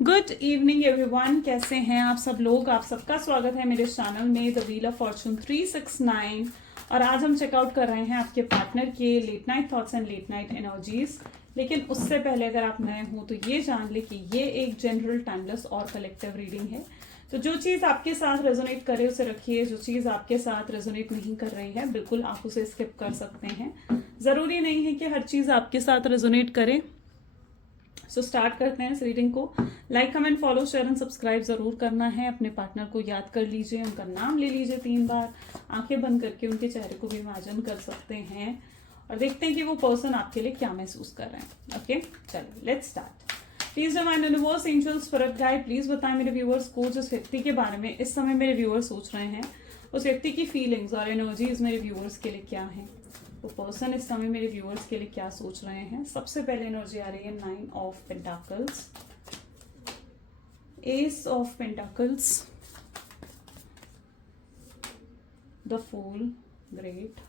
Good evening everyone, कैसे हैं आप सब लोग। आप सबका स्वागत है मेरे चैनल में द व्हील ऑफ फॉर्चून 369। और आज हम चेकआउट कर रहे हैं आपके पार्टनर के late night thoughts and late night energies. लेकिन उससे पहले अगर आप नए हो तो ये जान ले कि ये एक जनरल टाइमलेस और कलेक्टिव रीडिंग है। तो जो चीज़ आपके साथ रेजोनेट करे उसे रखिए, जो चीज़ आपके साथ रेजोनेट नहीं कर रही है बिल्कुल आप उसे स्किप कर सकते हैं। ज़रूरी नहीं है कि हर चीज़ आपके साथ रेजोनेट करे। सो स्टार्ट करते हैं इस रीडिंग को। Like comment follow share and subscribe जरूर करना है। अपने पार्टनर को याद कर लीजिए, उनका नाम ले लीजिए 3 बार, आंखें बंद करके उनके चेहरे को भी इमेजिन कर सकते हैं और देखते हैं कि वो पर्सन आपके लिए क्या महसूस कर रहे हैं। ओके, चलिए let's start. Please divine universe, angels, spirit guide, please बताएं मेरे व्यूअर्स को जिस व्यक्ति के बारे में इस समय मेरे व्यूअर्स सोच रहे हैं, उस व्यक्ति की फीलिंग्स और एनर्जीज मेरे व्यूअर्स के लिए क्या है। वो पर्सन इस समय मेरे व्यूअर्स के लिए क्या सोच रहे हैं। सबसे पहले एनर्जी आ रही है 9 of pentacles, ace of pentacles, the fool, great.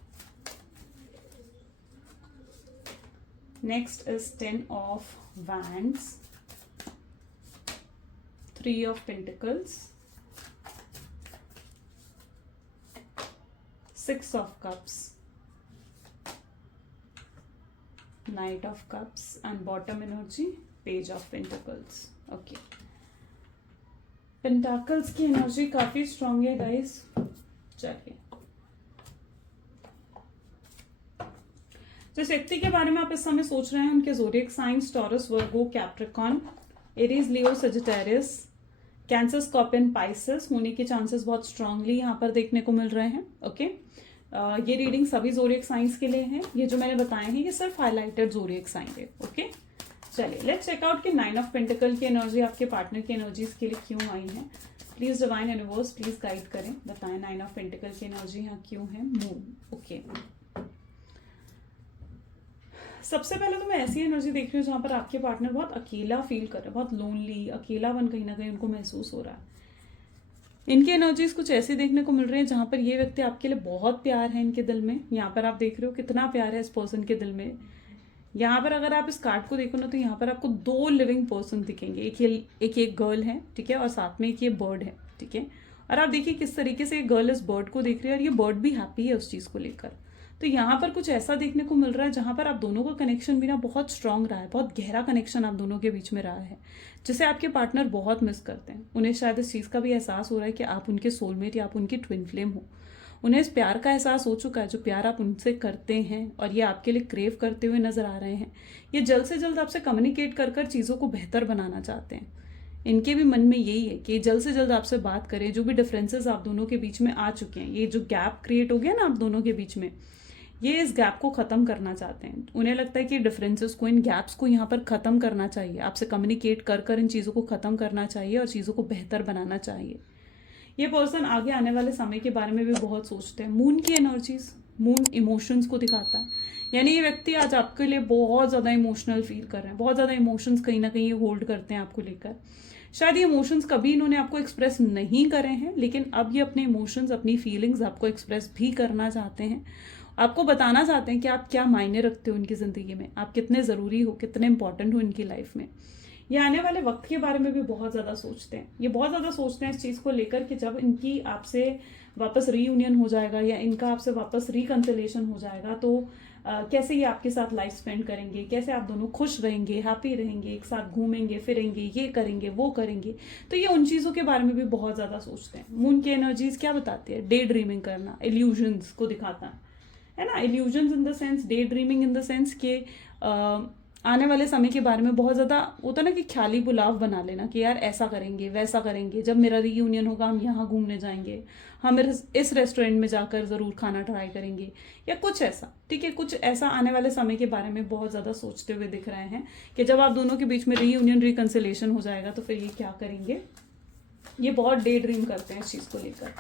Next is 10 of wands, 3 of pentacles, 6 of cups, Knight of Cups and bottom energy Page of Pentacles. Okay. Pentacles की एनर्जी काफी स्ट्रांग है गाइस। चलिए, जिस व्यक्ति के बारे में आप इस समय सोच रहे हैं उनके ज़ोडिएक साइंस टॉरस, वर्गो, कैप्रिकॉन, एरीज, लियो, सजिटेरियस, कैंसर, स्कॉर्पियन, पाइसेस होने के चांसेस बहुत स्ट्रांगली यहाँ पर देखने को मिल रहे हैं। ओके, ये रीडिंग सभी ज़ोडिएक साइंस के लिए है। ये जो मैंने बताए हैं ये सिर्फ हाईलाइटेड ज़ोडिएक साइन है। ओके, चलिए लेट्स चेक आउट कि 9 ऑफ पेंटिकल की एनर्जी आपके पार्टनर की एनर्जीज के लिए क्यों आई है। Please divine universe please guide करें, बताएं 9 ऑफ पेंटिकल की एनर्जी यहाँ क्यों है। मून। ओके, सबसे पहले तो मैं ऐसी एनर्जी देख रही हूँ जहाँ पर आपके पार्टनर बहुत अकेला फील कर रहे हैं, बहुत लोनली, अकेलापन कहीं ना कहीं उनको महसूस हो रहा है। इनकी एनर्जीज कुछ ऐसी देखने को मिल रही है जहां पर ये व्यक्ति आपके लिए बहुत प्यार है इनके दिल में। यहाँ पर आप देख रहे हो कितना प्यार है इस पर्सन के दिल में। यहाँ पर अगर आप इस कार्ड को देखो ना तो यहाँ पर आपको 2 लिविंग पर्सन दिखेंगे, एक गर्ल है, ठीक है, और साथ में एक ये बर्ड है, ठीक है। और आप देखिए किस तरीके से ये गर्ल इस बर्ड को देख रही है और ये बर्ड भी हैप्पी है उस चीज को लेकर। तो यहाँ पर कुछ ऐसा देखने को मिल रहा है जहां पर आप दोनों का कनेक्शन भी ना बहुत स्ट्रांग रहा है, बहुत गहरा कनेक्शन आप दोनों के बीच में रहा है, जिसे आपके पार्टनर बहुत मिस करते हैं। उन्हें शायद इस चीज़ का भी एहसास हो रहा है कि आप उनके सोलमेट या आप उनकी ट्विन फ्लेम हो। उन्हें इस प्यार का एहसास हो चुका है, जो प्यार आप उनसे करते हैं और ये आपके लिए क्रेव करते हुए नजर आ रहे हैं। ये जल्द से जल्द आपसे कम्युनिकेट कर कर चीज़ों को बेहतर बनाना चाहते हैं। इनके भी मन में यही है कि जल्द से जल्द आपसे बात करें। जो भी डिफरेंसेस आप दोनों के बीच में आ चुके हैं, ये जो गैप क्रिएट हो गया ना आप दोनों के बीच में, ये इस गैप को खत्म करना चाहते हैं। उन्हें लगता है कि डिफरेंसेस को, इन गैप्स को यहाँ पर खत्म करना चाहिए, आपसे कम्युनिकेट कर कर इन चीज़ों को खत्म करना चाहिए और चीज़ों को बेहतर बनाना चाहिए। ये पर्सन आगे आने वाले समय के बारे में भी बहुत सोचते हैं। मून की एनर्जीज, मून इमोशंस को दिखाता है, यानी ये व्यक्ति आज आपके लिए बहुत ज़्यादा इमोशनल फील कर रहे हैं, बहुत ज़्यादा इमोशंस कहीं ना कहीं होल्ड करते हैं आपको लेकर। शायद ये इमोशंस कभी इन्होंने आपको एक्सप्रेस नहीं करे हैं, लेकिन अब ये अपने इमोशंस, अपनी फीलिंग्स आपको एक्सप्रेस भी करना चाहते हैं। आपको बताना चाहते हैं कि आप क्या मायने रखते हो उनकी ज़िंदगी में, आप कितने ज़रूरी हो, कितने इंपॉर्टेंट हो इनकी लाइफ में। ये आने वाले वक्त के बारे में भी बहुत ज़्यादा सोचते हैं। ये बहुत ज़्यादा सोचते हैं इस चीज़ को लेकर कि जब इनकी आपसे वापस रीयूनियन हो जाएगा या इनका आपसे वापस रिकन्सिलेशन हो जाएगा तो कैसे ये आपके साथ लाइफ स्पेंड करेंगे, कैसे आप दोनों खुश रहेंगे, हैप्पी रहेंगे, एक साथ घूमेंगे फिरेंगे, ये करेंगे वो करेंगे। तो ये उन चीज़ों के बारे में भी बहुत ज़्यादा सोचते हैं। मून की एनर्जीज क्या बताती है? डे ड्रीमिंग करना, इल्यूजन्स को दिखाता है ना। Illusions in the sense, day dreaming in the sense के आने वाले समय के बारे में बहुत ज़्यादा होता ना कि ख्याली बुलाव बना लेना कि यार ऐसा करेंगे वैसा करेंगे, जब मेरा रीयूनियन होगा हम यहाँ घूमने जाएंगे, हम इस रेस्टोरेंट में जाकर ज़रूर खाना ट्राई करेंगे या कुछ ऐसा, ठीक है। कुछ ऐसा आने वाले समय के बारे में बहुत ज़्यादा सोचते हुए दिख रहे हैं कि जब आप दोनों के बीच में रीयूनियन, रिकन्सिलेशन हो जाएगा तो फिर ये क्या करेंगे। ये बहुत डे ड्रीम करते हैं इस चीज़ को लेकर।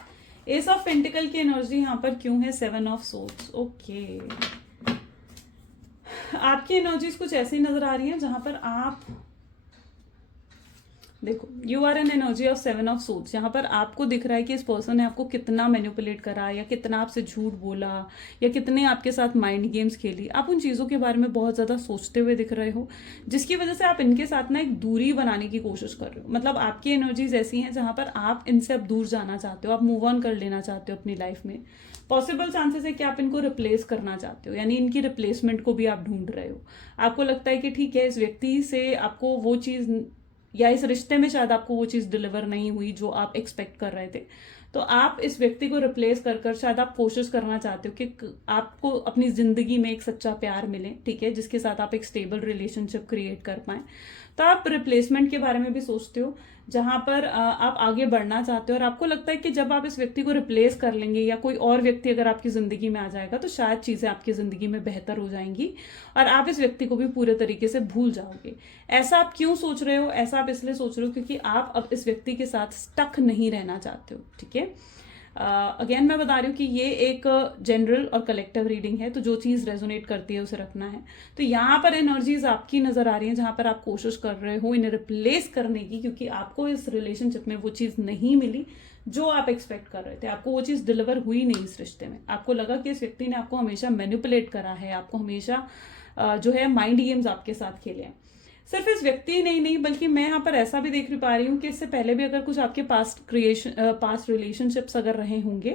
एस ऑफ पेंटिकल की एनर्जी यहाँ पर क्यों है? 7 ऑफ सोर्ड्स। ओके, आपकी एनर्जीज कुछ ऐसी नजर आ रही हैं जहां पर आप देखो, you are an energy of 7 of swords. यहाँ पर आपको दिख रहा है कि इस पर्सन ने आपको कितना मैनिपुलेट करा, या कितना आपसे झूठ बोला, या कितने आपके साथ माइंड गेम्स खेली। आप उन चीज़ों के बारे में बहुत ज़्यादा सोचते हुए दिख रहे हो, जिसकी वजह से आप इनके साथ ना एक दूरी बनाने की कोशिश कर रहे हो। मतलब आपकी एनर्जीज ऐसी हैं जहाँ पर आप इनसे अब दूर जाना चाहते हो, आप मूव ऑन कर लेना चाहते हो अपनी लाइफ में। पॉसिबल चांसेस है कि आप इनको रिप्लेस करना चाहते हो, यानी इनकी रिप्लेसमेंट को भी आप ढूंढ रहे हो। आपको लगता है कि ठीक है, इस व्यक्ति से आपको वो चीज़, या इस रिश्ते में शायद आपको वो चीज़ डिलीवर नहीं हुई जो आप एक्सपेक्ट कर रहे थे। तो आप इस व्यक्ति को रिप्लेस कर कर शायद आप कोशिश करना चाहते हो कि आपको अपनी ज़िंदगी में एक सच्चा प्यार मिले, ठीक है, जिसके साथ आप एक स्टेबल रिलेशनशिप क्रिएट कर पाएं। तो आप रिप्लेसमेंट के बारे में भी सोचते हो, जहां पर आप आगे बढ़ना चाहते हो, और आपको लगता है कि जब आप इस व्यक्ति को रिप्लेस कर लेंगे या कोई और व्यक्ति अगर आपकी ज़िंदगी में आ जाएगा तो शायद चीज़ें आपकी ज़िंदगी में बेहतर हो जाएंगी और आप इस व्यक्ति को भी पूरे तरीके से भूल जाओगे। ऐसा आप क्यों सोच रहे हो? ऐसा आप इसलिए सोच रहे हो क्योंकि आप अब इस व्यक्ति के साथ स्टक नहीं रहना चाहते हो, ठीक है। अगेन मैं बता रही हूँ कि ये एक जनरल और कलेक्टिव रीडिंग है, तो जो चीज़ रेजोनेट करती है उसे रखना है। तो यहाँ पर एनर्जीज आपकी नज़र आ रही हैं जहाँ पर आप कोशिश कर रहे हो इन्हें रिप्लेस करने की, क्योंकि आपको इस रिलेशनशिप में वो चीज़ नहीं मिली जो आप एक्सपेक्ट कर रहे थे। आपको वो चीज़ डिलीवर हुई नहीं इस रिश्ते में। आपको लगा कि इस व्यक्ति ने आपको हमेशा मैनिपुलेट करा है, आपको हमेशा जो है माइंड गेम्स आपके साथ खेले हैं। सिर्फ इस व्यक्ति ही नहीं बल्कि मैं यहाँ पर ऐसा भी देख पा रही हूँ कि इससे पहले भी अगर कुछ आपके पास्ट रिलेशनशिप्स अगर रहे होंगे,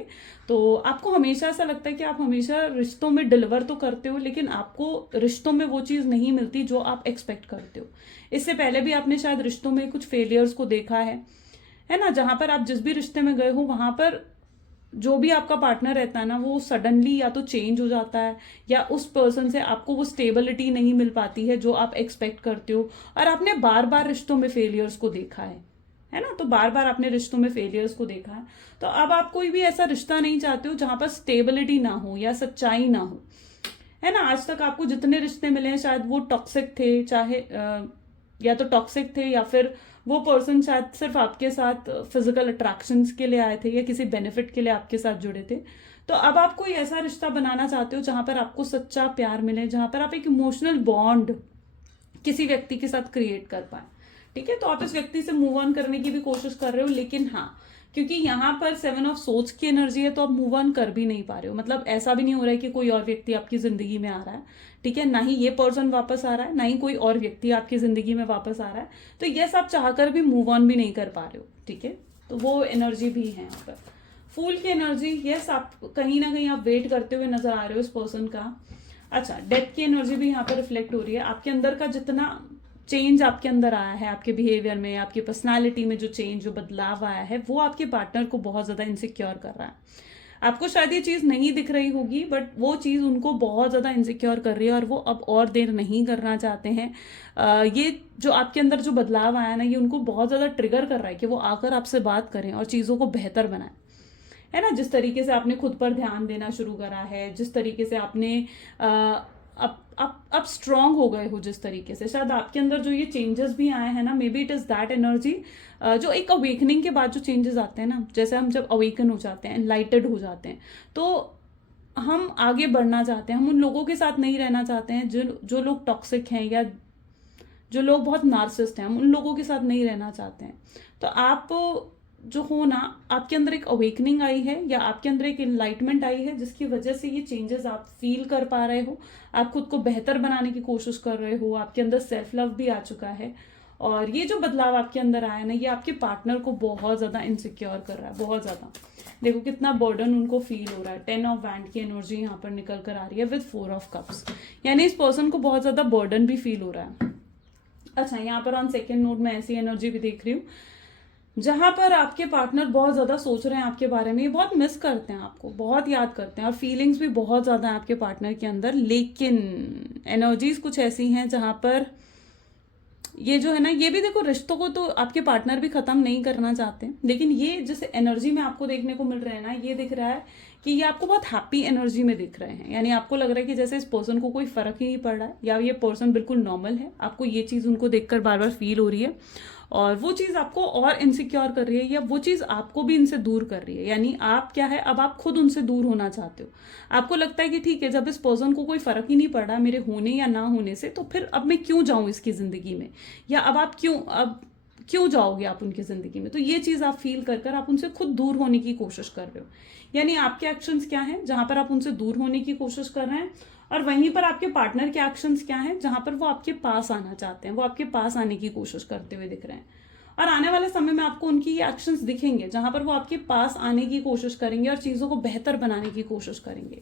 तो आपको हमेशा ऐसा लगता है कि आप हमेशा रिश्तों में डिलीवर तो करते हो, लेकिन आपको रिश्तों में वो चीज़ नहीं मिलती जो आप एक्सपेक्ट करते हो। इससे पहले भी आपने शायद रिश्तों में कुछ फेलियर्स को देखा है ना, जहाँ पर आप जिस भी रिश्ते में गए हो वहाँ पर जो भी आपका पार्टनर रहता है ना, वो सडनली या तो चेंज हो जाता है, या उस पर्सन से आपको वो स्टेबिलिटी नहीं मिल पाती है जो आप एक्सपेक्ट करते हो। और आपने बार बार रिश्तों में फेलियर्स को देखा है ना, तो बार बार आपने रिश्तों में फेलियर्स को देखा है। तो अब आप कोई भी ऐसा रिश्ता नहीं चाहते हो जहां पर स्टेबिलिटी ना हो या सच्चाई ना हो, है ना। आज तक आपको जितने रिश्ते मिले हैं शायद वो टॉक्सिक थे, चाहे या तो टॉक्सिक थे या फिर वो पर्सन शायद सिर्फ आपके साथ फिजिकल अट्रैक्शंस के लिए आए थे या किसी बेनिफिट के लिए आपके साथ जुड़े थे। तो अब आप कोई ऐसा रिश्ता बनाना चाहते हो जहां पर आपको सच्चा प्यार मिले, जहां पर आप एक इमोशनल बॉन्ड किसी व्यक्ति के साथ क्रिएट कर पाए, ठीक है। तो आप इस व्यक्ति से मूव ऑन करने की भी कोशिश कर रहे हो, लेकिन हाँ, क्योंकि यहाँ पर 7 ऑफ सोर्ड्स की एनर्जी है तो आप मूव ऑन कर भी नहीं पा रहे हो। मतलब ऐसा भी नहीं हो रहा है कि कोई और व्यक्ति आपकी जिंदगी में आ रहा है, ठीक है, ना ही ये पर्सन वापस आ रहा है, ना ही कोई और व्यक्ति आपकी जिंदगी में वापस आ रहा है। तो ये सब चाहकर भी मूव ऑन भी नहीं कर पा रहे हो, ठीक है। तो वो एनर्जी भी है यहाँ पर। फूल की एनर्जी, यस, आप कहीं ना कहीं आप वेट करते हुए नजर आ रहे हो इस पर्सन का। अच्छा, डेथ की एनर्जी भी यहाँ पर रिफ्लेक्ट हो रही है। आपके अंदर का जितना चेंज आपके अंदर आया है, आपके बिहेवियर में, आपकी पर्सनालिटी में जो चेंज, जो बदलाव आया है, वो आपके पार्टनर को बहुत ज़्यादा इनसिक्योर कर रहा है। आपको शायद ये चीज़ नहीं दिख रही होगी, बट वो चीज़ उनको बहुत ज़्यादा इनसिक्योर कर रही है और वो अब और देर नहीं करना चाहते हैं। ये जो आपके अंदर जो बदलाव आया ना, ये उनको बहुत ज़्यादा ट्रिगर कर रहा है कि वो आकर आपसे बात करें और चीज़ों को बेहतर बनाएं, है ना। जिस तरीके से आपने खुद पर ध्यान देना शुरू करा है, जिस तरीके से आपने अब स्ट्रांग हो गए हो, जिस तरीके से शायद आपके अंदर जो ये चेंजेस भी आए हैं ना, may be it is that energy. जो एक अवेकनिंग के बाद जो चेंजेस आते हैं ना, जैसे हम जब अवेकन हो जाते हैं, एनलाइटेड हो जाते हैं, तो हम आगे बढ़ना चाहते हैं। हम उन लोगों के साथ नहीं रहना चाहते हैं जो लोग टॉक्सिक हैं या जो लोग बहुत नार्सिसिस्ट हैं, हम उन लोगों के साथ नहीं रहना चाहते हैं। तो आप जो हो ना, आपके अंदर एक अवेकनिंग आई है या आपके अंदर एक इनलाइटमेंट आई है, जिसकी वजह से ये चेंजेस आप फील कर पा रहे हो। आप खुद को बेहतर बनाने की कोशिश कर रहे हो, आपके अंदर सेल्फ लव भी आ चुका है, और ये जो बदलाव आपके अंदर आया ना, ये आपके पार्टनर को बहुत ज़्यादा इनसिक्योर कर रहा है, बहुत ज़्यादा। देखो कितना बर्डन उनको फील हो रहा है। 10 ऑफ वैंड की एनर्जी यहाँ पर निकल कर आ रही है विद 4 ऑफ कप्स, यानी इस पर्सन को बहुत ज़्यादा बर्डन भी फील हो रहा है। अच्छा, यहाँ पर ऑन सेकेंड नोट में ऐसी एनर्जी भी देख रही हूँ जहां पर आपके पार्टनर बहुत ज़्यादा सोच रहे हैं आपके बारे में, ये बहुत मिस करते हैं आपको, बहुत याद करते हैं, और फीलिंग्स भी बहुत ज़्यादा है आपके पार्टनर के अंदर। लेकिन एनर्जीज कुछ ऐसी हैं जहां पर ये जो है ना, ये भी देखो, रिश्तों को तो आपके पार्टनर भी ख़त्म नहीं करना चाहते, लेकिन ये जैसे एनर्जी में आपको देखने को मिल रहा है ना, ये दिख रहा है कि ये आपको बहुत हैप्पी एनर्जी में दिख रहे हैं। यानी आपको लग रहा है कि जैसे इस पर्सन को कोई फ़र्क ही नहीं पड़ रहा है, या ये पर्सन बिल्कुल नॉर्मल है। आपको ये चीज़ उनको देखकर बार बार फील हो रही है, और वो चीज़ आपको और इनसिक्योर कर रही है, या वो चीज़ आपको भी इनसे दूर कर रही है। यानी आप क्या है, अब आप खुद उनसे दूर होना चाहते हो। आपको लगता है कि ठीक है, जब इस पर्सन को कोई फ़र्क ही नहीं पड़ रहा मेरे होने या ना होने से, तो फिर अब मैं क्यों जाऊं इसकी ज़िंदगी में, या अब आप क्यों, अब क्यों जाओगे आप उनकी ज़िंदगी में? तो ये चीज़ आप फील कर कर आप उनसे खुद दूर होने की कोशिश कर रहे हो। यानी आपके एक्शंस क्या हैं जहां पर आप उनसे दूर होने की कोशिश कर रहे हैं, और वहीं पर आपके पार्टनर के एक्शंस क्या हैं जहां पर वो आपके पास आना चाहते हैं, वो आपके पास आने की कोशिश करते हुए दिख रहे हैं। और आने वाले समय में आपको उनकी ये एक्शंस दिखेंगे जहां पर वो आपके पास आने की कोशिश करेंगे और चीज़ों को बेहतर बनाने की कोशिश करेंगे।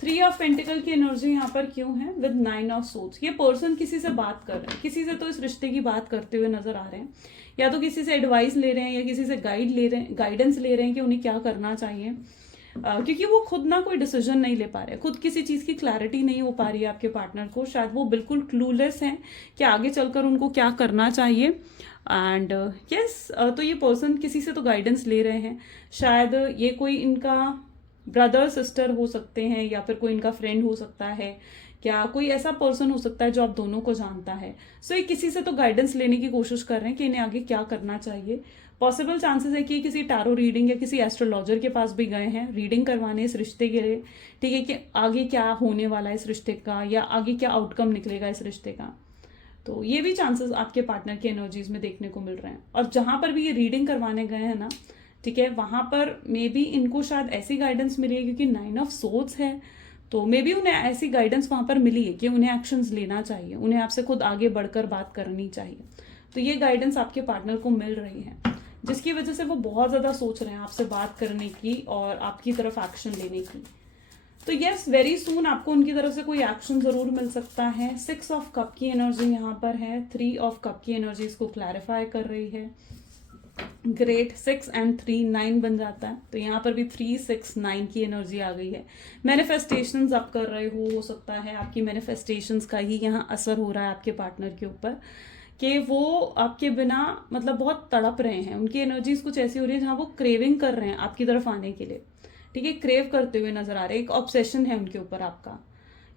3 ऑफ पेंटिकल की एनर्जी यहाँ पर क्यों है विद 9 ऑफ सोर्ड्स? ये पर्सन किसी से बात कर रहे हैं, किसी से तो इस रिश्ते की बात करते हुए नजर आ रहे हैं, या तो किसी से एडवाइस ले रहे हैं या किसी से गाइडेंस ले रहे हैं कि उन्हें क्या करना चाहिए। क्योंकि वो खुद ना कोई डिसीजन नहीं ले पा रहे, खुद किसी चीज़ की क्लैरिटी नहीं हो पा रही है आपके पार्टनर को। शायद वो बिल्कुल क्लूलेस हैं कि आगे चलकर उनको क्या करना चाहिए। एंड यस, तो ये पर्सन किसी से तो गाइडेंस ले रहे हैं। शायद ये कोई इनका ब्रदर सिस्टर हो सकते हैं, या फिर कोई इनका फ्रेंड हो सकता है, क्या कोई ऐसा पर्सन हो सकता है जो आप दोनों को जानता है। सो ये किसी से तो गाइडेंस लेने की कोशिश कर रहे हैं कि इन्हें आगे क्या करना चाहिए। पॉसिबल चांसेस है कि किसी टैरो रीडिंग या किसी एस्ट्रोलॉजर के पास भी गए हैं रीडिंग करवाने इस रिश्ते के लिए, ठीक है, कि आगे क्या होने वाला है इस रिश्ते का, या आगे क्या आउटकम निकलेगा इस रिश्ते का। तो ये भी चांसेस आपके पार्टनर की एनर्जीज में देखने को मिल रहे हैं। और जहां पर भी ये रीडिंग करवाने गए हैं ना, ठीक है, वहां पर मे बी इनको शायद ऐसी गाइडेंस मिली है, क्योंकि 9 ऑफ सोर्ड्स है, तो मे बी उन्हें ऐसी गाइडेंस वहां पर मिली है कि उन्हें एक्शंस लेना चाहिए, उन्हें आपसे खुद आगे बढ़कर बात करनी चाहिए। तो ये गाइडेंस आपके पार्टनर को मिल रही है, जिसकी वजह से वो बहुत ज्यादा सोच रहे हैं आपसे बात करने की और आपकी तरफ एक्शन लेने की। तो यस, वेरी सून आपको उनकी तरफ से कोई एक्शन जरूर मिल सकता है। 6 ऑफ कप की एनर्जी यहाँ पर है, 3 ऑफ कप की एनर्जी इसको क्लैरिफाई कर रही है। ग्रेट, 6 एंड 3 9 बन जाता है, तो यहाँ पर भी 3 6 9 की एनर्जी आ गई है। मैनिफेस्टेशंस आप कर रहे हो सकता है आपकी मैनिफेस्टेशंस का ही यहाँ असर हो रहा है आपके पार्टनर के ऊपर, कि वो आपके बिना मतलब बहुत तड़प रहे हैं। उनकी एनर्जीज कुछ ऐसी हो रही है जहाँ वो क्रेविंग कर रहे हैं आपकी तरफ आने के लिए, ठीक है, क्रेव करते हुए नजर आ रहे हैं। एक ऑब्सेशन है उनके ऊपर आपका,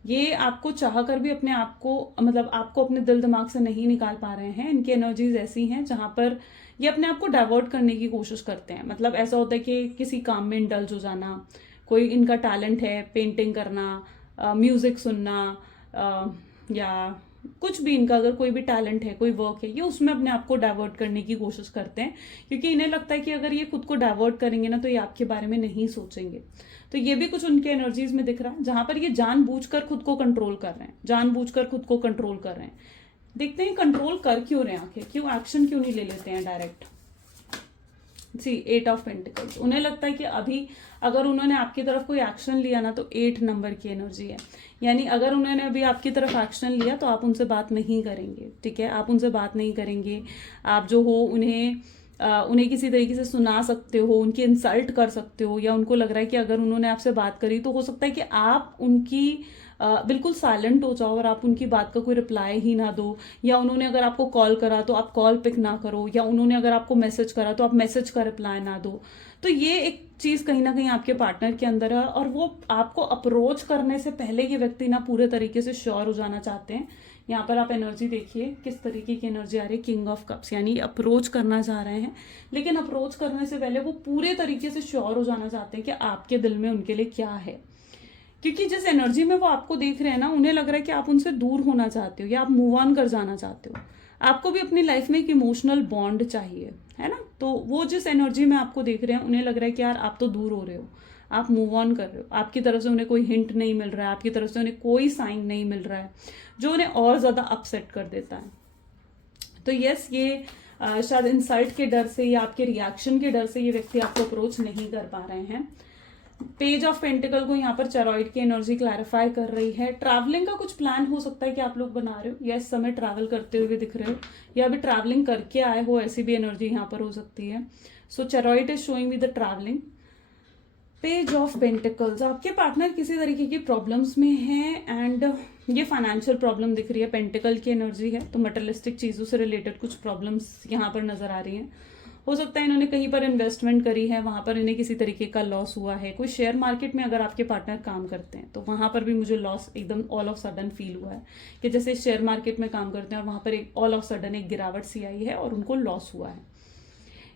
ये आपको चाह कर भी अपने आप को मतलब आपको अपने दिल दिमाग से नहीं निकाल पा रहे हैं। इनकी एनर्जीज ऐसी हैं जहां पर ये अपने आप को डाइवर्ट करने की कोशिश करते हैं। मतलब ऐसा होता है कि किसी काम में इंडल्ज हो जाना, कोई इनका टैलेंट है पेंटिंग करना, म्यूजिक सुनना, या कुछ भी इनका अगर कोई भी टैलेंट है, कोई वर्क है, ये उसमें अपने आप को डाइवर्ट करने की कोशिश करते हैं, क्योंकि इन्हें लगता है कि अगर ये खुद को डाइवर्ट करेंगे ना तो ये आपके बारे में नहीं सोचेंगे। तो ये भी कुछ उनके एनर्जीज में दिख रहा है जहां पर ये जानबूझकर खुद को कंट्रोल कर रहे हैं, जानबूझकर खुद को कंट्रोल कर रहे हैं। देखते हैं कंट्रोल कर क्यों रहे हैं आखिर, क्यों एक्शन क्यों नहीं ले लेते हैं डायरेक्ट। सी 8 ऑफ पेंटिकल्स, उन्हें लगता है कि अभी अगर उन्होंने आपकी तरफ कोई एक्शन लिया ना तो 8 नंबर की एनर्जी है, यानी अगर उन्होंने अभी आपकी तरफ एक्शन लिया तो आप उनसे बात नहीं करेंगे, ठीक है, आप उनसे बात नहीं करेंगे। आप जो हो उन्हें किसी तरीके से सुना सकते हो, उनकी इंसल्ट कर सकते हो, या उनको लग रहा है कि अगर उन्होंने आपसे बात करी तो हो सकता है कि आप उनकी बिल्कुल साइलेंट हो जाओ और आप उनकी बात का कोई रिप्लाई ही ना दो, या उन्होंने अगर आपको कॉल करा तो आप कॉल पिक ना करो, या उन्होंने अगर आपको मैसेज करा तो आप मैसेज का रिप्लाई ना दो। तो ये एक चीज कहीं ना कहीं आपके पार्टनर के अंदर है, और वो आपको अप्रोच करने से पहले ये व्यक्ति ना पूरे तरीके से श्योर हो जाना चाहते हैं। यहाँ पर आप एनर्जी देखिए किस तरीके की एनर्जी आ रही है, किंग ऑफ कप्स, यानी अप्रोच करना चाह रहे हैं, लेकिन अप्रोच करने से पहले वो पूरे तरीके से श्योर हो जाना चाहते हैं कि आपके दिल में उनके लिए क्या है। क्योंकि जिस एनर्जी में वो आपको देख रहे हैं ना, उन्हें लग रहा है कि आप उनसे दूर होना चाहते हो या आप मूव ऑन कर जाना चाहते हो। आपको भी अपनी लाइफ में एक इमोशनल बॉन्ड चाहिए, है ना। तो वो जिस एनर्जी में आपको देख रहे हैं, उन्हें लग रहा है कि यार आप तो दूर हो रहे हो, आप मूव ऑन कर रहे हो, आपकी तरफ से उन्हें कोई हिंट नहीं मिल रहा है, आपकी तरफ से उन्हें कोई साइन नहीं मिल रहा है जो उन्हें और ज्यादा अपसेट कर देता है। तो यस, ये शायद इंसल्ट के डर से या आपके रिएक्शन के डर से ये व्यक्ति आपको अप्रोच नहीं कर पा रहे हैं। पेज ऑफ पेंटिकल को यहाँ पर चेरॉइड की एनर्जी क्लैरिफाई कर रही है। ट्रैवलिंग का कुछ प्लान हो सकता है कि आप लोग बना रहे हो, या इस समय ट्रैवल करते हुए दिख रहे हो, या अभी ट्रैवलिंग करके आए हो, ऐसी भी एनर्जी यहाँ पर हो सकती है। So chariot is showing with the travelling. Page of pentacles, आपके पार्टनर किसी तरीके की प्रॉब्लम्स में है, एंड ये फाइनेंशियल प्रॉब्लम दिख रही है, पेंटिकल की एनर्जी है, तो मटेरियलिस्टिक चीजों से रिलेटेड कुछ प्रॉब्लम्स यहाँ पर नजर आ रही हैं। हो सकता है इन्होंने कहीं पर इन्वेस्टमेंट करी है, वहां पर इन्हें किसी तरीके का लॉस हुआ है। कोई शेयर मार्केट में अगर आपके पार्टनर काम करते हैं तो वहां पर भी मुझे लॉस एकदम ऑल ऑफ सडन फील हुआ है, कि जैसे शेयर मार्केट में काम करते हैं और वहां पर एक ऑल ऑफ सडन एक गिरावट सी आई है और उनको लॉस हुआ है।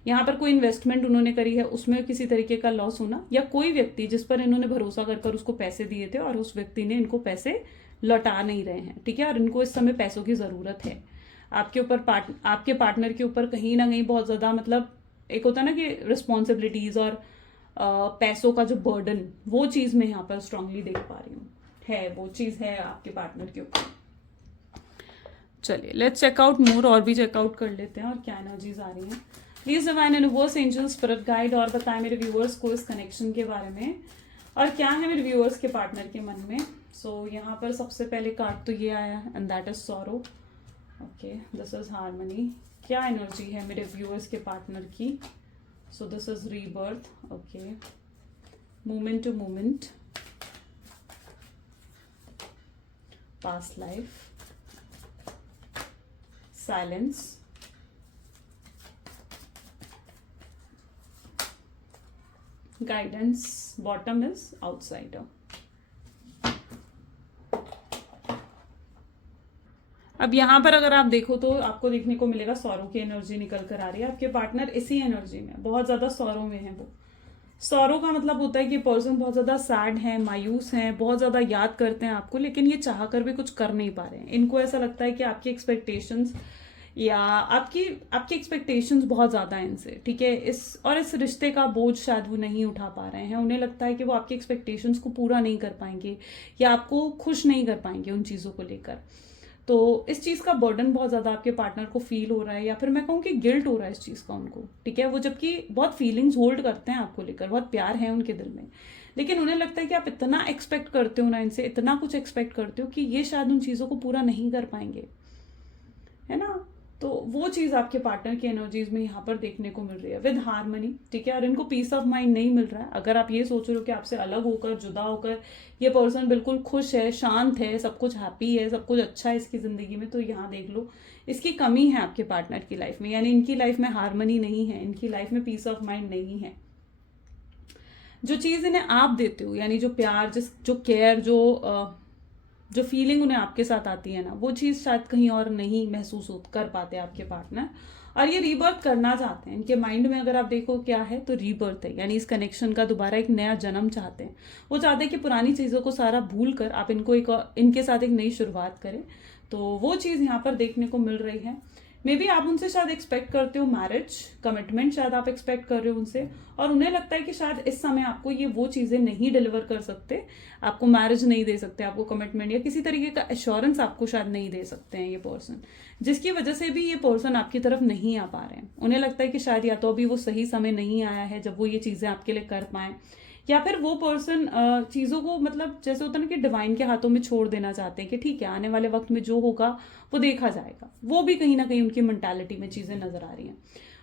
यहाँ पर कोई इन्वेस्टमेंट उन्होंने करी है, उसमें किसी तरीके का लॉस होना, या कोई व्यक्ति जिस पर इन्होंने भरोसा कर उसको पैसे दिए थे और उस व्यक्ति ने इनको पैसे लौटा नहीं रहे हैं, ठीक है, और इनको इस समय पैसों की जरूरत है। आपके पार्टनर के ऊपर कहीं ना कहीं बहुत ज़्यादा मतलब एक होता है ना कि रिस्पॉन्सिबिलिटीज और पैसों का जो बर्डन, वो चीज़ मैं यहाँ पर स्ट्रांगली देख पा रही हूँ, है वो चीज़ है आपके पार्टनर के ऊपर। चलिए लेट्स चेकआउट मोर, और भी चेकआउट कर लेते हैं और क्या एनर्जीज आ रही हैं। Please divine universe, angel, spirit guide और बताएं मेरे व्यूअर्स को इस कनेक्शन के बारे में, और क्या है मेरे व्यूअर्स के पार्टनर के मन में। सो यहाँ पर सबसे पहले कार्ड तो ये आया and that is sorrow. Okay, this is harmony. क्या एनर्जी है मेरे व्यूअर्स के पार्टनर की। So this is rebirth. Okay, moment to moment, past life, silence, guidance, bottom is outsider। अब यहाँ पर अगर आप देखो तो आपको देखने को मिलेगा सौरों की एनर्जी निकल कर आ रही है। आपके पार्टनर इसी एनर्जी में बहुत ज्यादा सौरों में है। वो सौरों का मतलब होता है कि पर्सन बहुत ज्यादा सैड है, मायूस हैं, बहुत ज्यादा याद करते हैं आपको, लेकिन ये चाह कर भी कुछ कर नहीं पा रहे हैं। इनको ऐसा लगता है कि आपकी एक्सपेक्टेशंस या आपकी एक्सपेक्टेशंस बहुत ज्यादा हैं इनसे, ठीक है। इस रिश्ते का बोझ शायद वो नहीं उठा पा रहे हैं। उन्हें लगता है कि वो आपकी एक्सपेक्टेशंस को पूरा नहीं कर पाएंगे या आपको खुश नहीं कर पाएंगे उन चीजों को लेकर। तो इस चीज का बर्डन बहुत ज्यादा आपके पार्टनर को फील हो रहा है, या फिर मैं कहूँ कि गिल्ट हो रहा है इस चीज का उनको, ठीक है। वो जबकि बहुत फीलिंग्स होल्ड करते हैं आपको लेकर, बहुत प्यार है उनके दिल में, लेकिन उन्हें लगता है कि आप इतना एक्सपेक्ट करते हो ना इनसे, इतना कुछ एक्सपेक्ट करते हो कि ये शायद उन चीजों को पूरा नहीं कर पाएंगे, है ना। तो वो चीज आपके पार्टनर की एनर्जीज में यहाँ पर देखने को मिल रही है विद हार्मनी, ठीक है। और इनको पीस ऑफ माइंड नहीं मिल रहा है। अगर आप ये सोच रहे हो कि आपसे अलग होकर, जुदा होकर ये पर्सन बिल्कुल खुश है, शांत है, सब कुछ हैप्पी है, सब कुछ अच्छा है इसकी जिंदगी में, तो यहाँ देख लो इसकी कमी है आपके पार्टनर की लाइफ में। यानी इनकी लाइफ में हार्मनी नहीं है, इनकी लाइफ में पीस ऑफ माइंड नहीं है। जो चीज इन्हें आप देते हो, यानी जो प्यार, जो केयर, जो फीलिंग उन्हें आपके साथ आती है ना, वो चीज़ शायद कहीं और नहीं महसूस कर पाते आपके पार्टनर। और ये रीबर्थ करना चाहते हैं। इनके माइंड में अगर आप देखो क्या है तो रीबर्थ है, यानी इस कनेक्शन का दोबारा एक नया जन्म चाहते हैं। वो चाहते हैं कि पुरानी चीज़ों को सारा भूल कर आप इनके साथ एक नई शुरुआत करें। तो वो चीज़ यहाँ पर देखने को मिल रही है। मे बी आप उनसे शायद एक्सपेक्ट करते हो मैरिज, कमिटमेंट शायद आप एक्सपेक्ट कर रहे हो उनसे, और उन्हें लगता है कि शायद इस समय आपको ये वो चीज़ें नहीं डिलीवर कर सकते, आपको मैरिज नहीं दे सकते, आपको कमिटमेंट या किसी तरीके का एश्योरेंस आपको शायद नहीं दे सकते हैं ये पर्सन, जिसकी वजह से भी ये पर्सन आपकी तरफ नहीं आ पा रहे हैं। उन्हें लगता है कि शायद या तो अभी वो सही समय नहीं आया है जब वो ये चीज़ें आपके लिए कर पाएं, या फिर वो पर्सन चीज़ों को मतलब जैसे होता है ना कि डिवाइन के हाथों में छोड़ देना चाहते हैं कि ठीक है आने वाले वक्त में जो होगा वो देखा जाएगा। वो भी कहीं ना कहीं उनकी मेंटालिटी में चीज़ें नजर आ रही हैं।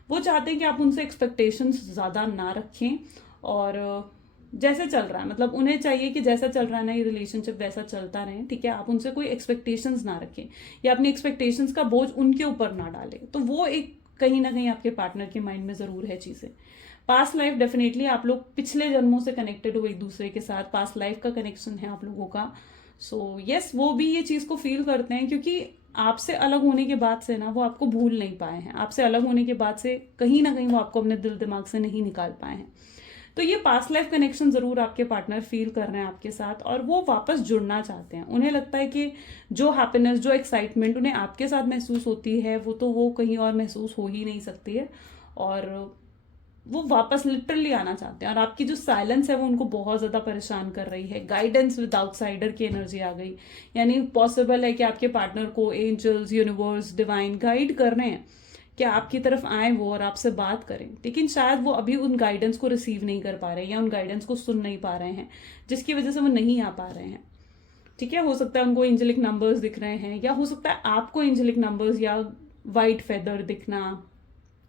वो चाहते हैं कि आप उनसे एक्सपेक्टेशंस ज़्यादा ना रखें, और जैसे चल रहा है मतलब उन्हें चाहिए कि जैसा चल रहा है ना ये रिलेशनशिप वैसा चलता रहे, ठीक है। आप उनसे कोई एक्सपेक्टेशंस ना रखें या अपनी एक्सपेक्टेशंस का बोझ उनके ऊपर ना डालें। तो वो एक कहीं ना कहीं आपके पार्टनर के माइंड में ज़रूर है चीज़ें। पास्ट लाइफ डेफिनेटली आप लोग पिछले जन्मों से कनेक्टेड हो एक दूसरे के साथ, पास्ट लाइफ का कनेक्शन है आप लोगों का। सो यस, वो भी ये चीज़ को फील करते हैं, क्योंकि आपसे अलग होने के बाद से ना वो आपको भूल नहीं पाए हैं। आपसे अलग होने के बाद से कहीं ना कहीं वो आपको अपने दिल दिमाग से नहीं निकाल पाए हैं। तो ये पास्ट लाइफ कनेक्शन जरूर आपके पार्टनर फील कर रहे हैं आपके साथ, और वो वापस जुड़ना चाहते हैं। उन्हें लगता है कि जो हैप्पीनेस, जो एक्साइटमेंट उन्हें आपके साथ महसूस होती है वो कहीं और महसूस हो ही नहीं सकती है, और वो वापस लिटरली आना चाहते हैं। और आपकी जो साइलेंस है वो उनको बहुत ज़्यादा परेशान कर रही है। गाइडेंस विद आउटसाइडर की एनर्जी आ गई, यानी पॉसिबल है कि आपके पार्टनर को एंजल्स, यूनिवर्स, डिवाइन गाइड कर रहे हैं कि आपकी तरफ आए वो और आपसे बात करें, लेकिन शायद वो अभी उन गाइडेंस को रिसीव नहीं कर पा रहे हैं या उन गाइडेंस को सुन नहीं पा रहे हैं, जिसकी वजह से वो नहीं आ पा रहे हैं, ठीक है। हो सकता है उनको एंजेलिक नंबर्स दिख रहे हैं, या हो सकता है आपको एंजेलिक नंबर्स या वाइट फेदर दिखना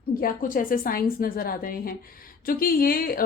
या कुछ ऐसे साइंस नजर आ रहे हैं जो कि ये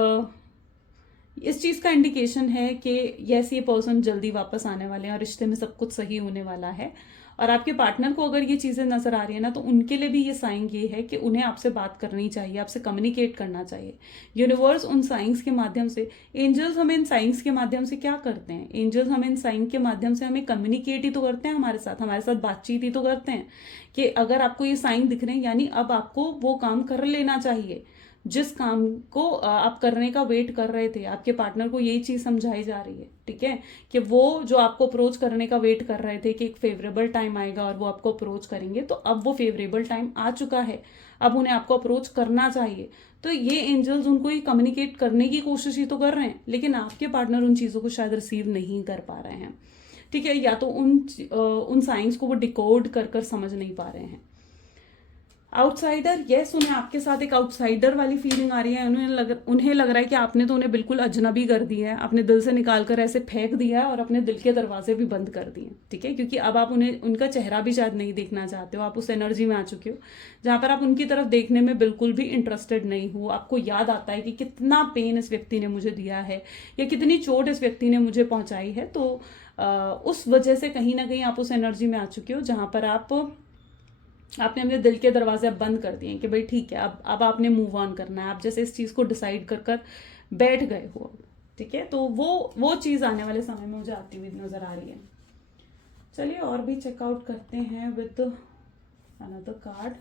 इस चीज का इंडिकेशन है कि यस ये पर्सन जल्दी वापस आने वाले हैं और रिश्ते में सब कुछ सही होने वाला है। और आपके पार्टनर को अगर ये चीजें नजर आ रही है ना, तो उनके लिए भी ये साइन ये है कि उन्हें आपसे बात करनी चाहिए, आपसे कम्युनिकेट करना चाहिए। यूनिवर्स उन साइंस के माध्यम से, एंजल्स हमें इन साइंस के माध्यम से क्या करते हैं, एंजल्स हमें इन साइन के माध्यम से हमें कम्युनिकेट ही तो करते हैं, हमारे साथ बातचीत ही तो करते हैं कि अगर आपको ये साइन दिख रहे हैं यानी अब आपको वो काम कर लेना चाहिए। जिस काम को आप करने का वेट कर रहे थे, आपके पार्टनर को यही चीज समझाई जा रही है, ठीक है, कि वो जो आपको अप्रोच करने का वेट कर रहे थे कि एक फेवरेबल टाइम आएगा और वो आपको अप्रोच करेंगे, तो अब वो फेवरेबल टाइम आ चुका है, अब उन्हें आपको अप्रोच करना चाहिए। तो ये एंजल्स उनको ही कम्युनिकेट करने की कोशिश ही तो कर रहे हैं, लेकिन आपके पार्टनर उन चीज़ों को शायद रिसीव नहीं कर पा रहे हैं, ठीक है, या तो उन साइंस को वो डिकोड कर कर समझ नहीं पा रहे हैं। आउटसाइडर, यस, उन्हें आपके साथ एक आउटसाइडर वाली फीलिंग आ रही है। उन्हें लग रहा है कि आपने तो उन्हें बिल्कुल अजनबी कर दिया है, अपने दिल से निकाल कर ऐसे फेंक दिया है और अपने दिल के दरवाजे भी बंद कर दिए, ठीक है, क्योंकि अब आप उन्हें उनका चेहरा भी शायद नहीं देखना चाहते हो, आप उस एनर्जी में आ चुके हो जहां पर आप उनकी तरफ देखने में बिल्कुल भी इंटरेस्टेड नहीं हो। आपको याद आता है कि कितना पेन इस व्यक्ति ने मुझे दिया है या कितनी चोट इस व्यक्ति ने मुझे पहुंचाई है, तो उस वजह से कहीं ना कहीं आप उस एनर्जी में आ चुके हो जहां पर आपने अपने दिल के दरवाजे अब बंद कर दिए कि भाई ठीक है, अब आपने मूव ऑन करना है, आप जैसे इस चीज को डिसाइड कर कर बैठ गए हो, ठीक है, तो वो चीज आने वाले समय में मुझे आती हुई नजर आ रही है। चलिए और भी चेकआउट करते हैं with another card.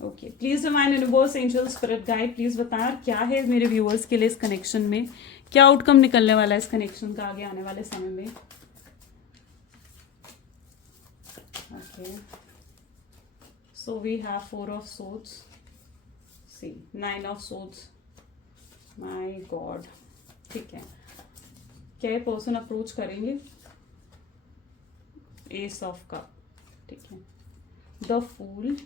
Okay, please divine universe angel spirit guide, please बताएं क्या है मेरे व्यूअर्स के लिए इस कनेक्शन में, क्या आउटकम निकलने वाला है इस कनेक्शन का आगे आने वाले समय में। Okay, so we have 4 of swords, see 9 of swords, my god, ठीक है, क्या ये पर्सन अप्रोच करेंगे, एस ऑफ कप, ठीक है, द फूल,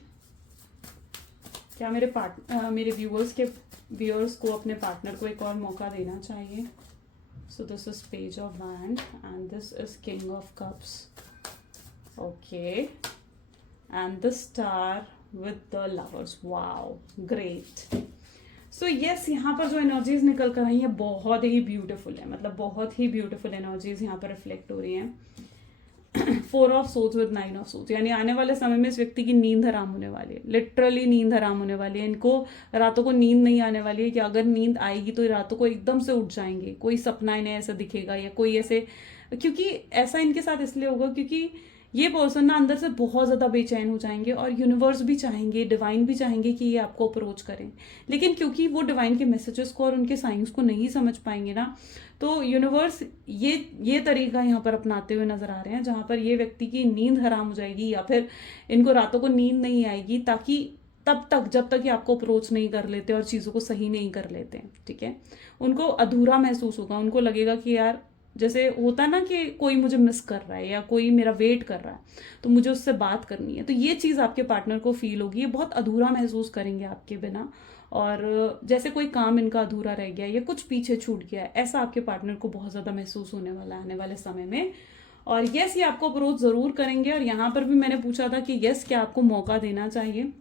क्या मेरे व्यूअर्स को अपने पार्टनर को एक और मौका देना चाहिए। सो this is page of wand and this is king of cups, okay, and the star with the lovers, wow, great, so yes, यहाँ पर जो एनर्जीज निकल कर आई है बहुत ही ब्यूटीफुल है, मतलब बहुत ही ब्यूटीफुल एनर्जीज यहाँ पर रिफ्लेक्ट हो रही हैं। 4 of swords with 9 of swords, यानी आने वाले समय में इस व्यक्ति की नींद हराम होने वाली है, लिटरली नींद हराम होने वाली है। इनको रातों को नींद नहीं आने वाली है कि अगर नींद आएगी तो रातों को एकदम से उठ जाएंगे, कोई सपना इन्हें ऐसा दिखेगा या कोई ऐसे, क्योंकि ऐसा इनके साथ इसलिए होगा क्योंकि ये पर्सन ना अंदर से बहुत ज़्यादा बेचैन हो जाएंगे और यूनिवर्स भी चाहेंगे, डिवाइन भी चाहेंगे कि ये आपको अप्रोच करें, लेकिन क्योंकि वो डिवाइन के मैसेजेस को और उनके साइंस को नहीं समझ पाएंगे ना, तो यूनिवर्स ये तरीका यहाँ पर अपनाते हुए नजर आ रहे हैं जहाँ पर ये व्यक्ति की नींद हराम हो जाएगी या फिर इनको रातों को नींद नहीं आएगी, ताकि तब तक जब तक ये आपको अप्रोच नहीं कर लेते और चीज़ों को सही नहीं कर लेते, ठीक है, उनको अधूरा महसूस होगा, उनको लगेगा कि यार जैसे होता है ना कि कोई मुझे मिस कर रहा है या कोई मेरा वेट कर रहा है तो मुझे उससे बात करनी है, तो ये चीज़ आपके पार्टनर को फील होगी, ये बहुत अधूरा महसूस करेंगे आपके बिना, और जैसे कोई काम इनका अधूरा रह गया या कुछ पीछे छूट गया है, ऐसा आपके पार्टनर को बहुत ज़्यादा महसूस होने वाला है आने वाले समय में। और यस, ये आपको अप्रोच ज़रूर करेंगे, और यहाँ पर भी मैंने पूछा था कि यस क्या आपको मौका देना चाहिए,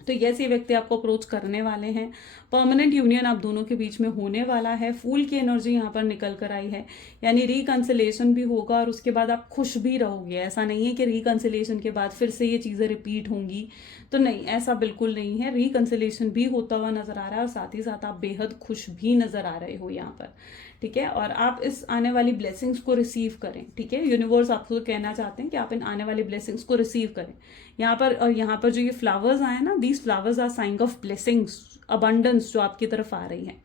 तो यस ये व्यक्ति आपको अप्रोच करने वाले हैं, परमानेंट यूनियन आप दोनों के बीच में होने वाला है, फूल की एनर्जी यहाँ पर निकल कर आई है, यानी रिकंसिलेशन भी होगा और उसके बाद आप खुश भी रहोगे। ऐसा नहीं है कि रिकंसिलेशन के बाद फिर से ये चीज़ें रिपीट होंगी, तो नहीं, ऐसा बिल्कुल नहीं है, रिकंसिलेशन भी होता हुआ नजर आ रहा है और साथ ही साथ आप बेहद खुश भी नजर आ रहे हो यहाँ पर, ठीक है, और आप इस आने वाली ब्लेसिंग्स को रिसीव करें, ठीक है, यूनिवर्स आपको कहना चाहते हैं कि आप इन आने वाली ब्लेसिंग्स को रिसीव करें यहाँ पर। और यहाँ पर जो ये फ्लावर्स आए ना, these flowers are sign of blessings, abundance जो आपकी तरफ आ रही है,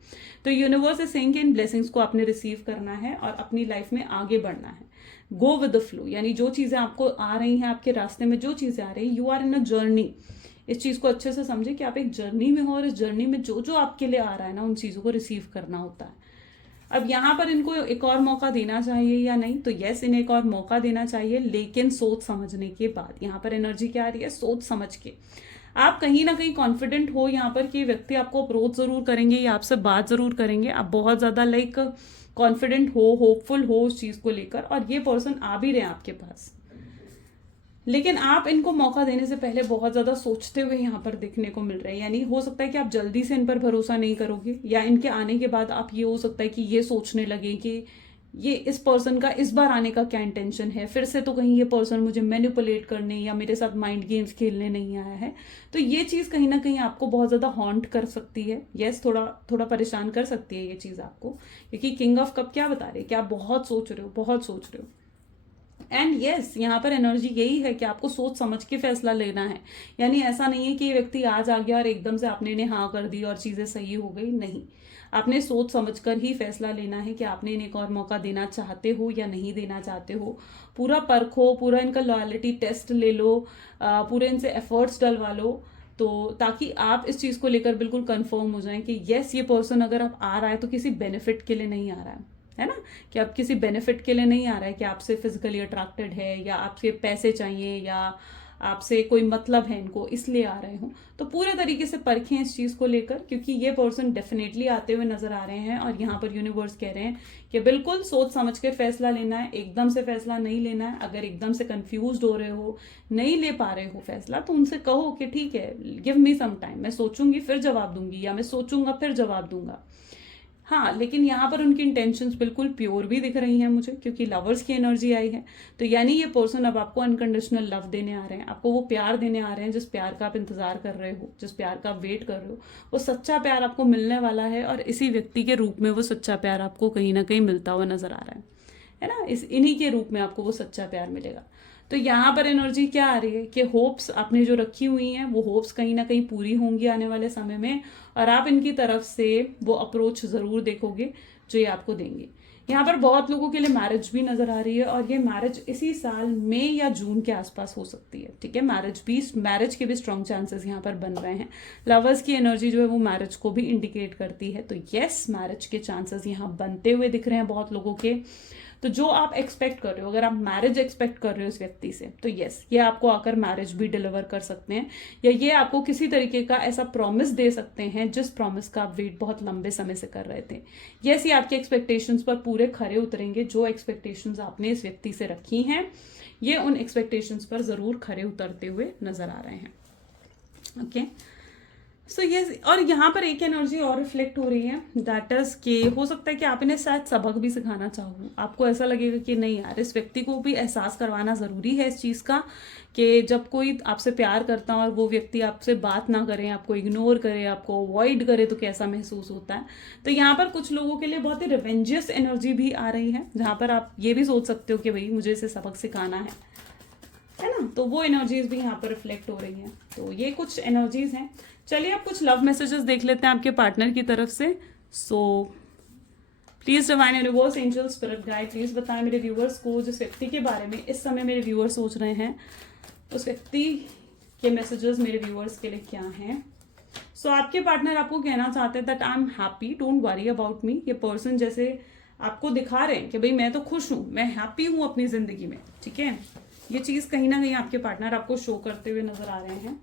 तो यूनिवर्स इज सेइंग कि इन ब्लेसिंग्स को आपने रिसीव करना है और अपनी लाइफ में आगे बढ़ना है, गो विद द फ्लो, यानी जो चीज़ें आपको आ रही हैं, आपके रास्ते में जो चीज़ें आ रही हैं, you are in a journey, इस चीज़ को अच्छे से समझे कि आप एक जर्नी में हो और इस जर्नी में जो जो आपके लिए आ रहा है ना, उन चीज़ों को रिसीव करना होता है। अब यहाँ पर इनको एक और मौका देना चाहिए या नहीं, तो यस इन्हें एक और मौका देना चाहिए, लेकिन सोच समझने के बाद। यहाँ पर एनर्जी क्या आ रही है, सोच समझ के। आप कहीं ना कहीं कॉन्फिडेंट हो यहाँ पर कि व्यक्ति आपको अप्रोच जरूर करेंगे या आपसे बात जरूर करेंगे, आप बहुत ज्यादा कॉन्फिडेंट हो, होपफुल हो उस चीज को लेकर, और ये पर्सन आ भी रहे हैं आपके पास, लेकिन आप इनको मौका देने से पहले बहुत ज्यादा सोचते हुए यहाँ पर दिखने को मिल रहे हैं। यानी हो सकता है कि आप जल्दी से इन पर भरोसा नहीं करोगे, या इनके आने के बाद आप ये हो सकता है कि ये सोचने लगे कि ये इस पर्सन का इस बार आने का क्या इंटेंशन है, फिर से तो कहीं ये पर्सन मुझे मैनिपुलेट करने या मेरे साथ माइंड गेम्स खेलने नहीं आया है। तो ये चीज कहीं ना कहीं आपको बहुत ज्यादा हॉन्ट कर सकती है, यस थोड़ा थोड़ा परेशान कर सकती है ये चीज आपको, क्योंकि किंग ऑफ कप क्या बता रहे हैं कि आप बहुत सोच रहे हो, बहुत सोच रहे हो। एंड यस, यहाँ पर एनर्जी यही है कि आपको सोच समझ के फैसला लेना है। यानी ऐसा नहीं है कि ये व्यक्ति आज आ गया और एकदम से आपने इन्हें हाँ कर दी और चीजें सही हो गई, नहीं। आपने सोच समझकर ही फैसला लेना है कि आपने इन्हें एक और मौका देना चाहते हो या नहीं देना चाहते हो। पूरा परखो, पूरा इनका लॉयल्टी टेस्ट ले लो, पूरे इनसे एफर्ट्स डलवा लो, तो ताकि आप इस चीज को लेकर बिल्कुल कंफर्म हो जाएं कि यस, ये पर्सन अगर अब आ रहा है तो किसी बेनिफिट के लिए नहीं आ रहा है ना, कि अब किसी बेनिफिट के लिए नहीं आ रहा है कि आपसे फिजिकली अट्रैक्टेड है या आपके पैसे चाहिए या आपसे कोई मतलब है इनको इसलिए आ रहे हो। तो पूरे तरीके से परखें इस चीज को लेकर, क्योंकि ये पर्सन डेफिनेटली आते हुए नजर आ रहे हैं और यहाँ पर यूनिवर्स कह रहे हैं कि बिल्कुल सोच समझ कर फैसला लेना है, एकदम से फैसला नहीं लेना है। अगर एकदम से कंफ्यूज हो रहे हो, नहीं ले पा रहे हो फैसला, तो उनसे कहो कि ठीक है, गिव मी सम टाइम, मैं सोचूंगी फिर जवाब दूंगी, या मैं सोचूंगा फिर जवाब दूंगा। हाँ, लेकिन यहाँ पर उनकी इंटेंशंस बिल्कुल प्योर भी दिख रही हैं मुझे, क्योंकि लवर्स की एनर्जी आई है। तो यानी ये पर्सन अब आपको अनकंडीशनल लव देने आ रहे हैं, आपको वो प्यार देने आ रहे हैं जिस प्यार का आप इंतजार कर रहे हो, जिस प्यार का आप वेट कर रहे हो। वो सच्चा प्यार आपको मिलने वाला है और इसी व्यक्ति के रूप में वो सच्चा प्यार आपको कहीं ना कहीं मिलता हुआ नजर आ रहा है ना। इन्हीं के रूप में आपको वो सच्चा प्यार मिलेगा। तो यहाँ पर एनर्जी क्या आ रही है कि होप्स आपने जो रखी हुई हैं वो होप्स कहीं ना कहीं पूरी होंगी आने वाले समय में, और आप इनकी तरफ से वो अप्रोच जरूर देखोगे जो ये आपको देंगे। यहाँ पर बहुत लोगों के लिए मैरिज भी नजर आ रही है, और ये मैरिज इसी साल मई या जून के आसपास हो सकती है। ठीक है, मैरिज के भी स्ट्रॉन्ग चांसेस यहाँ पर बन रहे हैं। लवर्स की एनर्जी जो है वो मैरिज को भी इंडिकेट करती है। तो यस, मैरिज के चांसेस यहाँ बनते हुए दिख रहे हैं बहुत लोगों के। तो जो आप एक्सपेक्ट कर रहे हो, अगर आप मैरिज एक्सपेक्ट कर रहे हो इस व्यक्ति से, तो यस, ये आपको आकर मैरिज भी डिलीवर कर सकते हैं, या ये आपको किसी तरीके का ऐसा प्रॉमिस दे सकते हैं जिस प्रॉमिस का आप वेट बहुत लंबे समय से कर रहे थे। यस, ये आपके एक्सपेक्टेशंस पर पूरे खरे उतरेंगे। जो एक्सपेक्टेशंस आपने इस व्यक्ति से रखी हैं, ये उन एक्सपेक्टेशंस पर जरूर खरे उतरते हुए नजर आ रहे हैं। ओके, सो यस, और यहाँ पर एक एनर्जी और रिफ्लेक्ट हो रही है, दैट इज कि हो सकता है कि आप इन्हें शायद सबक भी सिखाना चाहो। आपको ऐसा लगेगा कि नहीं यार, इस व्यक्ति को भी एहसास करवाना जरूरी है इस चीज का कि जब कोई आपसे प्यार करता है और वो व्यक्ति आपसे बात ना करे, आपको इग्नोर करे, आपको अवॉइड करे, तो कैसा महसूस होता है। तो यहाँ पर कुछ लोगों के लिए बहुत ही रिवेंजियस एनर्जी भी आ रही है, जहां पर आप ये भी सोच सकते हो कि भाई मुझे इसे सबक सिखाना है ना। तो वो एनर्जीज भी यहाँ पर रिफ्लेक्ट हो रही हैं। तो ये कुछ एनर्जीज हैं। चलिए अब कुछ लव मैसेजेस देख लेते हैं आपके पार्टनर की तरफ से। So please divine universe, angel, spirit guide, please बताएं मेरे व्यूअर्स को, जिस व्यक्ति के बारे में इस समय मेरे व्यूअर्स सोच रहे हैं, उस व्यक्ति के मैसेजेस मेरे व्यूअर्स के लिए क्या हैं। सो आपके पार्टनर आपको कहना चाहते हैं that I am happy, don't worry about me. ये पर्सन जैसे आपको दिखा रहे हैं कि भाई मैं तो खुश हूं, मैं हैप्पी हूं अपनी जिंदगी में। ठीक है, ये चीज कहीं ना कहीं आपके पार्टनर आपको शो करते हुए नजर आ रहे हैं,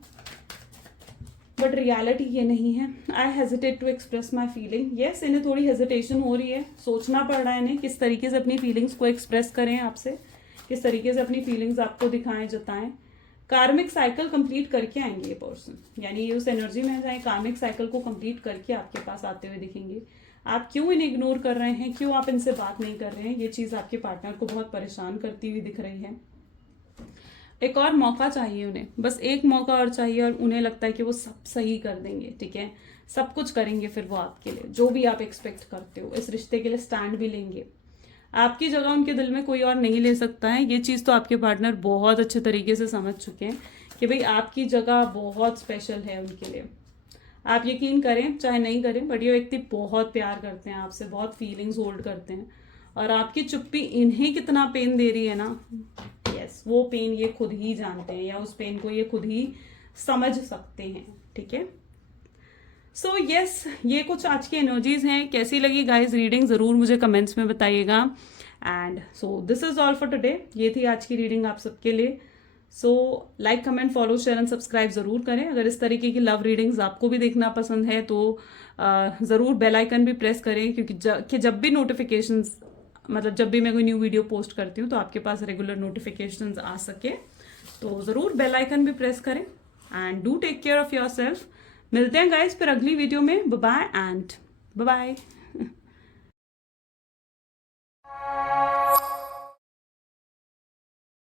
बट रियलिटी ये नहीं है। I hesitate to express my feeling. Yes, इन्हें थोड़ी हेजिटेशन हो रही है, सोचना पड़ रहा है इन्हें किस तरीके से अपनी फीलिंग्स को एक्सप्रेस करें आपसे, किस तरीके से अपनी फीलिंग्स आपको दिखाएं, जताएं। कार्मिक साइकिल कंप्लीट करके आएंगे ये पर्सन, यानी ये उस एनर्जी में जाए, कार्मिक साइकिल को कंप्लीट करके आपके पास आते हुए दिखेंगे। आप क्यों इन्हें इग्नोर कर रहे हैं, क्यों आप इनसे बात नहीं कर रहे हैं, ये चीज आपके पार्टनर को बहुत परेशान करती हुई दिख रही है। एक और मौका चाहिए उन्हें, बस एक मौका और चाहिए, और उन्हें लगता है कि वो सब सही कर देंगे। ठीक है, सब कुछ करेंगे फिर वो आपके लिए, जो भी आप एक्सपेक्ट करते हो, इस रिश्ते के लिए स्टैंड भी लेंगे। आपकी जगह उनके दिल में कोई और नहीं ले सकता है। ये चीज तो आपके पार्टनर बहुत अच्छे तरीके से समझ चुके हैं कि भाई आपकी जगह बहुत स्पेशल है उनके लिए। आप यकीन करें चाहे नहीं करें, बट ये व्यक्ति बहुत प्यार करते हैं आपसे, बहुत फीलिंग्स होल्ड करते हैं, और आपकी चुप्पी इन्हें कितना पेन दे रही है ना, यस, वो पेन ये खुद ही जानते हैं, या उस पेन को ये खुद ही समझ सकते हैं। ठीक है, सो यस, ये कुछ आज की एनर्जीज हैं। कैसी लगी गाइस रीडिंग, जरूर मुझे कमेंट्स में बताइएगा। And so this is all for today. ये थी आज की रीडिंग आप सबके लिए। So like, comment, follow, share and subscribe जरूर करें। अगर इस तरीके की लव रीडिंग्स आपको भी देखना पसंद है तो ज़रूर बेल आइकन भी प्रेस करें, क्योंकि जब भी नोटिफिकेशंस, मतलब जब भी मैं कोई न्यू वीडियो पोस्ट करती हूँ तो आपके पास रेगुलर नोटिफिकेशंस आ सके। तो ज़रूर बेल आइकन भी प्रेस करें। And do take care of yourself. मिलते हैं गाइज फिर अगली वीडियो में। Bye bye and bye bye.